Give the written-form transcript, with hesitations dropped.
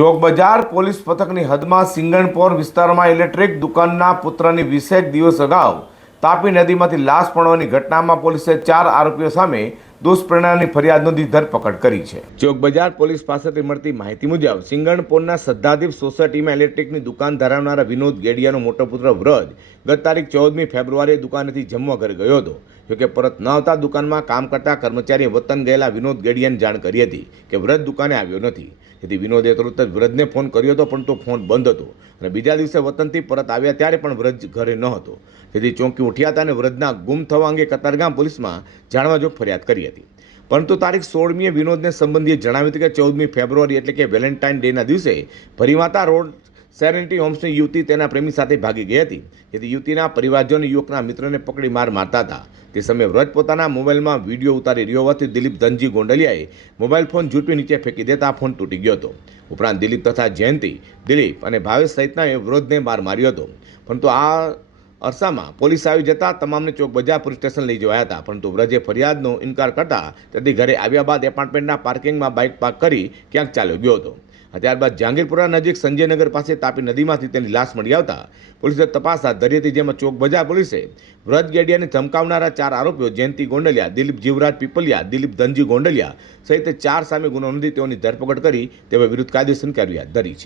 ચોક બજાર પોલીસ પથકની હદમાં સિંગણપોર વિસ્તારમાં ઇલેક્ટ્રિક દુકાનના પુત્રની 20 દિવસ અગાઉ તાપી નદીમાંથી લાશ પડવાની ઘટનામાં પોલીસે 4 આરોપીઓ સામે દુષ્પ્રેરણાની ફરિયાદ નોંધી ધરપકડ કરી છે। ચોક બજાર પોલીસ પાસેથી મળતી માહિતી મુજબ સિંગણપોરના સદ્ધાદીપ સોસાયટીમાં ઇલેક્ટ્રિકની દુકાન ધરાવનારા વિનોદ ગેડિયાનો મોટો પુત્ર વ્રજ ગત તારીખ 14મી ફેબ્રુઆરીએ દુકાનેથી જમવા ઘરે ગયો હતો। જોકે પરત ન આવતા દુકાનમાં કામ કરતા કર્મચારીએ વતન ગયેલા વિનોદ ગેડિયાને જાણ કરી હતી કે વ્રજ દુકાને આવ્યો નથી। જેથી વિનોદે તરત જ વ્રજને ફોન કર્યો હતો, પરંતુ ફોન બંધ હતો અને બીજા દિવસે વતનથી પરત આવ્યા ત્યારે પણ વ્રજ ઘરે ન હતો। જેથી ચોંકી ઉઠ્યા હતા અને વ્રજના ગુમ થવા અંગે કતારગામ પોલીસમાં જાણવાજોગ ફરિયાદ કરી હતી। પરંતુ તારીખ 16મીએ વિનોદને સંબંધીએ જણાવ્યું હતું કે 14મી ફેબ્રુઆરી એટલે કે વેલેન્ટાઇન ડેના દિવસે ભરીમાતા રોડ સેરેનિટી હોમ્સની યુવતી તેના પ્રેમી સાથે ભાગી ગઈ હતી। જેથી યુવતીના પરિવારજનો યુવકના મિત્રને પકડી માર મારતા હતા। તે સમયે વ્રજ પોતાના મોબાઈલમાં વિડીયો ઉતારી રહ્યો હોવાથી દિલીપ ધનજી ગોંડલિયાએ મોબાઈલ ફોન ઝૂંટવી નીચે ફેંકી દેતા ફોન તૂટી ગયો હતો। ઉપરાંત દિલીપ તથા જયંતિ, દિલીપ અને ભાવેશ સહિતનાએ વ્રજને માર માર્યો હતો। પરંતુ આ અરસામાં પોલીસ આવી જતા તમામને ચોક બજાર પોલીસ સ્ટેશન લઈ જવાયા હતા। પરંતુ વ્રજે ફરિયાદનો ઇનકાર કરતા તેથી ઘરે આવ્યા બાદ એપાર્ટમેન્ટના પાર્કિંગમાં બાઇક પાર્ક કરી ક્યાંક ચાલ્યો ગયો હતો। ત્યારબાદ જહાંગીરપુરા નજીક સંજયનગર પાસે તાપી નદીમાંથી તેની લાશ મળી આવતા પોલીસે તપાસ હાથ ધરી હતી। જેમાં ચોક બજાર પોલીસે વ્રજ ગેડિયાને ધમકાવનારા 4 આરોપીઓ જયંતિ ગોંડલિયા, દિલીપ જીવરાજ પીપલિયા, દિલીપ ધનજી ગોંડલિયા સહિત 4 સામે ગુનો નોંધી તેઓની ધરપકડ કરી તેઓ વિરુદ્ધ કાયદેસરની કાર્યવાહી હાથ ધરી છે।